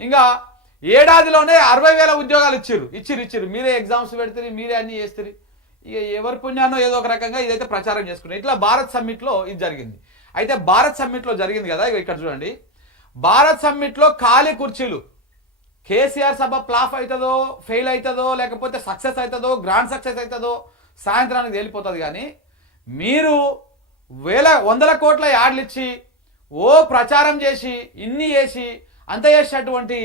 ఇంకా ఏడాదిలోనే 60,000 ఉద్యోగాలు ఇచ్చిర్రు. మీరే ఎగ్జామ్స్ పెడతారు, మీరే అన్ని చేస్తారు. ఇక ఎవరి పుణ్యానో ఏదో ఒక రకంగా ఇదైతే ప్రచారం చేసుకున్నారు. ఇట్లా భారత్ సమ్మిట్లో ఇది జరిగింది. అయితే భారత్ సమ్మిట్లో జరిగింది కదా, ఇక్కడ చూడండి. భారత్ సమ్మిట్లో ఖాళీ కుర్చీలు. కేసీఆర్ సభ ఫ్లాప్ అవుతుందో, ఫెయిల్ అవుతుందో, లేకపోతే సక్సెస్ అవుతుందో, గ్రాండ్ సక్సెస్ అవుతుందో సాయంత్రానికి తేలిపోతుంది. కానీ మీరు వందల కోట్ల యాడ్లు ఇచ్చి ఓ ప్రచారం చేసి ఇన్ని చేసి అంత చేసేటువంటి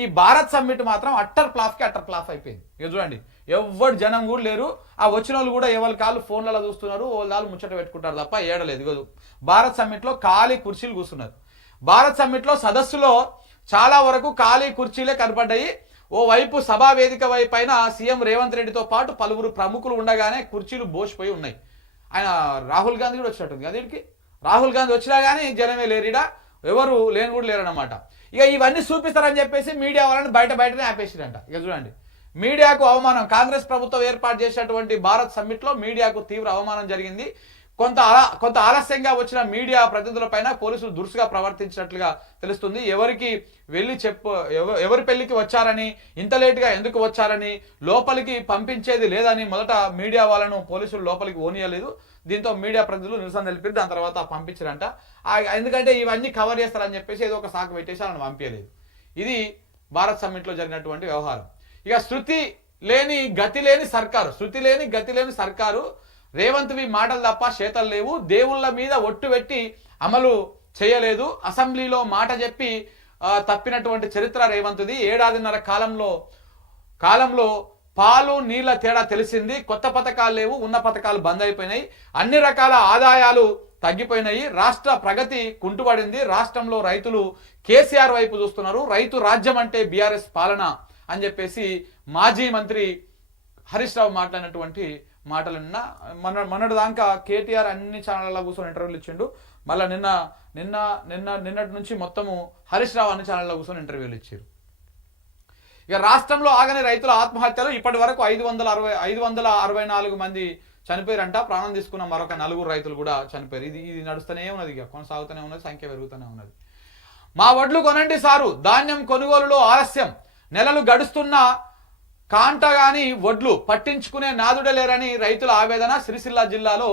ఈ భారత్ సమ్మిట్ మాత్రం అట్టర్ ఫ్లాప్ అయిపోయింది. ఇక చూడండి, ఎవరు జనం కూడా లేరు. ఆ వచ్చిన వాళ్ళు కూడా ఎవరి కాళ్ళు ఫోన్లలో చూస్తున్నారు, వాళ్ళు ముచ్చట పెట్టుకుంటారు తప్ప ఏడలేదు. ఇగో భారత్ సమ్మిట్లో ఖాళీ కుర్చీలు కూర్చున్నారు. భారత్ సమ్మిట్లో సదస్సులో చాలా వరకు ఖాళీ కుర్చీలే కనపడ్డాయి. ఓవైపు సభా వేదిక పైన సీఎం రేవంత్ రెడ్డితో పాటు పలువురు ప్రముఖులు ఉండగానే కుర్చీలు బోసిపోయి ఉన్నాయి. ఆయన రాహుల్ గాంధీ కూడా వచ్చినట్టుంది కదా వీడికి. రాహుల్ గాంధీ వచ్చినా కానీ జనమే లేరీడా, ఎవరు లేని కూడా లేరన్నమాట. ఇక ఇవన్నీ చూపిస్తారని చెప్పేసి మీడియా వాళ్ళని బయటనే ఆపేసిరంట. ఇక చూడండి, మీడియాకు అవమానం. కాంగ్రెస్ ప్రభుత్వం ఏర్పాటు చేసినటువంటి భారత్ సమ్మిట్లో మీడియాకు తీవ్ర అవమానం జరిగింది. కొంత ఆలస్యంగా వచ్చిన మీడియా ప్రతినిధులపైన పోలీసులు దురుసుగా ప్రవర్తించినట్లుగా తెలుస్తుంది. ఎవరి పెళ్లికి వచ్చారని, ఇంత లేటుగా ఎందుకు వచ్చారని, లోపలికి పంపించేది లేదని మొదట మీడియా వాళ్ళను పోలీసులు లోపలికి ఓనియలేదు. దీంతో మీడియా ప్రతినిధులు నిరసన తెలిపారు. దాని తర్వాత పంపించారంట. ఎందుకంటే ఇవన్నీ కవర్ చేస్తారని చెప్పేసి ఏదో ఒక సాకు పెట్టేసి వాళ్ళని పంపించలేదు. ఇది భారత్ సమ్మిట్లో జరిగినటువంటి వ్యవహారం. ఇక శృతి లేని గతి లేని సర్కారు. రేవంత్వి మాటలు తప్ప చేతలు లేవు. దేవుళ్ళ మీద ఒట్టు పెట్టి అమలు చేయలేదు. అసెంబ్లీలో మాట చెప్పి తప్పినటువంటి చరిత్ర రేవంత్ది. ఏడాదిన్నర కాలంలో పాలు నీళ్ల తేడా తెలిసింది. కొత్త పథకాలు లేవు, ఉన్న పథకాలు బంద్ అయిపోయినాయి. అన్ని రకాల ఆదాయాలు తగ్గిపోయినాయి. రాష్ట్ర ప్రగతి కుంటుపడింది. రాష్ట్రంలో రైతులు కేసీఆర్ వైపు చూస్తున్నారు. రైతు రాజ్యం అంటే బీఆర్ఎస్ పాలన అని చెప్పేసి మాజీ మంత్రి హరీష్ రావు మాట్లాడినటువంటి మాటలున్నా. మొన్నటి దాకా కేటీఆర్ అన్ని ఛానళ్ళలో కూర్చొని ఇంటర్వ్యూలు ఇచ్చిండు. మళ్ళీ నిన్నటి నుంచి మొత్తము హరీష్ రావు అన్ని ఛానళ్ళలో కూర్చొని ఇంటర్వ్యూలు ఇచ్చారు. ఇక రాష్ట్రంలో ఆగని రైతుల ఆత్మహత్యలు ఇప్పటి వరకు 564 మంది చనిపోయారంట. ప్రాణం తీసుకున్న మరొక 4 రైతులు కూడా చనిపోయారు. ఇది నడుస్తూనే ఉన్నది, ఇక కొనసాగుతూనే ఉన్నది, సంఖ్య పెరుగుతూనే ఉన్నది. మా వడ్లు కొనండి సారు, ధాన్యం కొనుగోలులో ఆలస్యం, నెలలు గడుస్తున్న కాంటగాని వడ్లు పట్టించుకునే నాదుడే లేరని రైతుల ఆవేదన. సిరిసిల్ల జిల్లాలో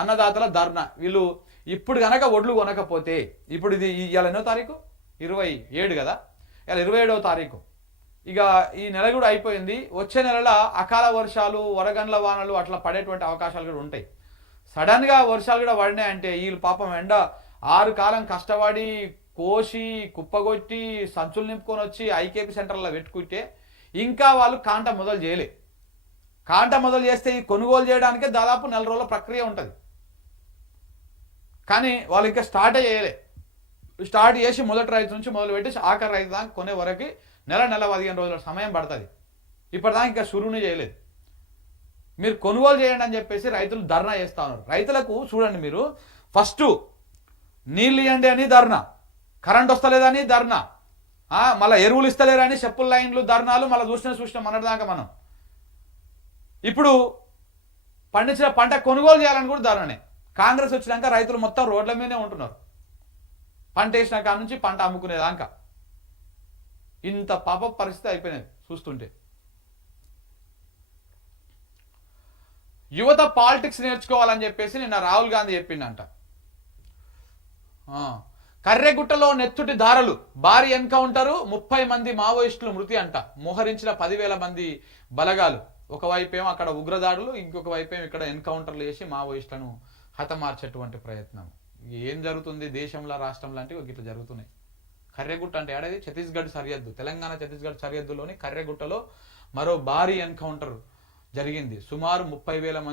అన్నదాతల ధర్నా. వీళ్ళు ఇప్పుడు కనుక వడ్లు కొనకపోతే, ఇప్పుడు ఇది ఇవాళ ఎన్నో తారీఖు, 27 కదా, ఇవాళ 27వ తారీఖు. ఇక ఈ నెల కూడా అయిపోయింది. వచ్చే నెలలో అకాల వర్షాలు, వరగండ్ల వానలు అట్లా పడేటువంటి అవకాశాలు కూడా ఉంటాయి. సడన్గా వర్షాలు కూడా పడినాయంటే వీళ్ళు పాపం 6 కాలం కష్టపడి కోసి కుప్పగొట్టి సంచులు నింపుకొని వచ్చి ఐకేపీ సెంటర్లో పెట్టుకుంటే ఇంకా వాళ్ళు కాంట మొదలు చేయలే. కాంట మొదలు చేస్తే ఈ కొనుగోలు చేయడానికే దాదాపు 4 రోజుల ప్రక్రియ ఉంటుంది. కానీ వాళ్ళు ఇంకా స్టార్ట్ చేసి మొదటి రైతు నుంచి మొదలుపెట్టి ఆఖరి రైతు దాకా కొనే వరకు నెల 15 రోజుల సమయం పడుతుంది. ఇప్పటిదాకా ఇంకా షురుని చేయలేదు. మీరు కొనుగోలు చేయండి అని చెప్పేసి రైతులు ధర్నా చేస్తూ ఉన్నారు. రైతులకు చూడండి, మీరు ఫస్ట్ నీళ్ళు ఇవ్వండి అని ధర్నా, కరెంట్ వస్తలేదని ధర్నా, మళ్ళీ ఎరువులు ఇస్తలేరని చెప్పుల లైన్లు ధర్నాలు, మళ్ళీ చూసినాం అన్నదాకా మనం. ఇప్పుడు పండించిన పంట కొనుగోలు చేయాలని కూడా ధర్నానే. కాంగ్రెస్ వచ్చినాక రైతులు మొత్తం రోడ్ల మీదనే ఉంటున్నారు. పంట వేసిన కాడ నుంచి పంట అమ్ముకునేదాకా ఇంత పాప పరిస్థితి అయిపోయినది చూస్తుంటే. యువత పాలిటిక్స్ నేర్చుకోవాలని చెప్పేసి నిన్న రాహుల్ గాంధీ చెప్పిండంట. కర్రెగుట్టలో నెత్తుటి దారులు, భారీ ఎన్కౌంటరు, 30 మంది మావోయిస్టులు మృతి అంట. మోహరించిన 10,000 మంది బలగాలు. ఒకవైపేమో అక్కడ ఉగ్రదాడులు, ఇంకొక వైపేమో ఇక్కడ ఎన్కౌంటర్లు చేసి మావోయిస్టులను హతమార్చేటువంటి ప్రయత్నం. ఏం జరుగుతుంది దేశంలో, రాష్ట్రంలో అంటే ఇట్లా జరుగుతున్నాయి. కర్రెగుట్ట అంటే ఏడాది ఛత్తీస్గఢ్ సరిహద్దు, తెలంగాణ ఛత్తీస్గఢ్ సరిహద్దులోని కర్రెగుట్టలో మరో భారీ ఎన్కౌంటర్ జరిగింది. సుమారు 30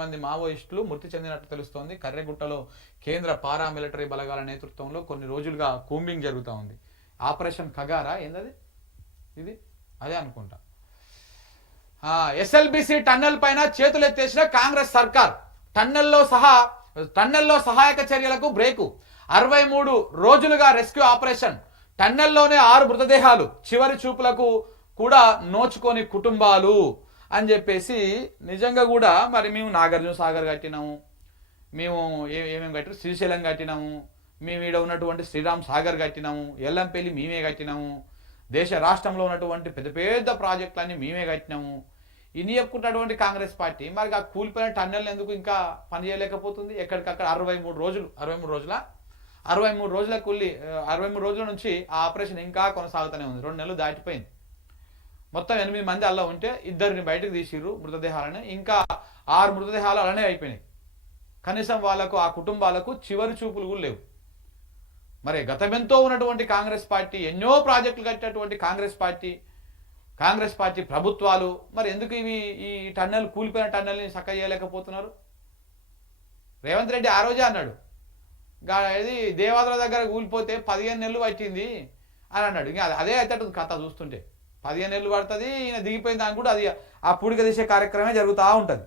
మంది మావోయిస్టులు మృతి చెందినట్టు తెలుస్తోంది. కర్రెగుట్టలో కేంద్ర పారామిలిటరీ బలగాల నేతృత్వంలో కొన్ని రోజులుగా కూంబింగ్ జరుగుతూ ఉంది. ఆపరేషన్ ఖగారా ఏందది, ఇది అదే అనుకుంటా. ఎస్ఎల్బిసి టన్నెల్ పైన చేతులెత్తేసిన కాంగ్రెస్ సర్కార్. టన్నెల్లో సహాయక చర్యలకు బ్రేకు. 63 రోజులుగా రెస్క్యూ ఆపరేషన్. టన్నెల్లోనే 6 మృతదేహాలు. చివరి చూపులకు కూడా నోచుకొని కుటుంబాలు అని చెప్పేసి. నిజంగా కూడా మరి మేము నాగార్జున సాగర్ కట్టినాము, మేము ఏమేమి కట్టినాము, శ్రీశైలం కట్టినాము, మేము ఈడ ఉన్నటువంటి శ్రీరామ్ సాగర్ కట్టినాము, ఎల్లంపల్లి మేమే కట్టినాము, దేశ రాష్ట్రంలో ఉన్నటువంటి పెద్ద పెద్ద ప్రాజెక్టులన్నీ మేమే కట్టినాము. ఇన్ని చెప్పుకుంటున్నటువంటి కాంగ్రెస్ పార్టీ మరి ఆ కూలిపోయిన టన్నెల్ని ఎందుకు ఇంకా పని చేయలేకపోతుంది? ఎక్కడికక్కడ 63 రోజుల కూలి 63 రోజుల నుంచి ఆ ఆపరేషన్ ఇంకా కొనసాగుతూనే ఉంది. 2 నెలలు దాటిపోయింది. మొత్తం 8 మంది అలా ఉంటే 2 బయటకు తీసిర్రు మృతదేహాలను. ఇంకా 6 మృతదేహాలు అలానే అయిపోయినాయి. కనీసం వాళ్ళకు ఆ కుటుంబాలకు చివరి చూపులు కూడా లేవు. మరి గతమెంతో ఉన్నటువంటి కాంగ్రెస్ పార్టీ, ఎన్నో ప్రాజెక్టులు కట్టినటువంటి కాంగ్రెస్ పార్టీ ప్రభుత్వాలు మరి ఎందుకు ఈ కూలిపోయిన టన్నెల్ని చక్క చేయలేకపోతున్నారు? రేవంత్ రెడ్డి ఆ రోజే అన్నాడు, ఇది దేవాదుల దగ్గర కూలిపోతే 15 నెలలు పట్టింది అని అన్నాడు. ఇంకా అదే అయితే కథ చూస్తుంటే 15 నెలలు పడుతుంది, ఈయన దిగిపోయిన దానికి కూడా అది ఆ పూడిక తీసే కార్యక్రమే జరుగుతూ ఉంటుంది.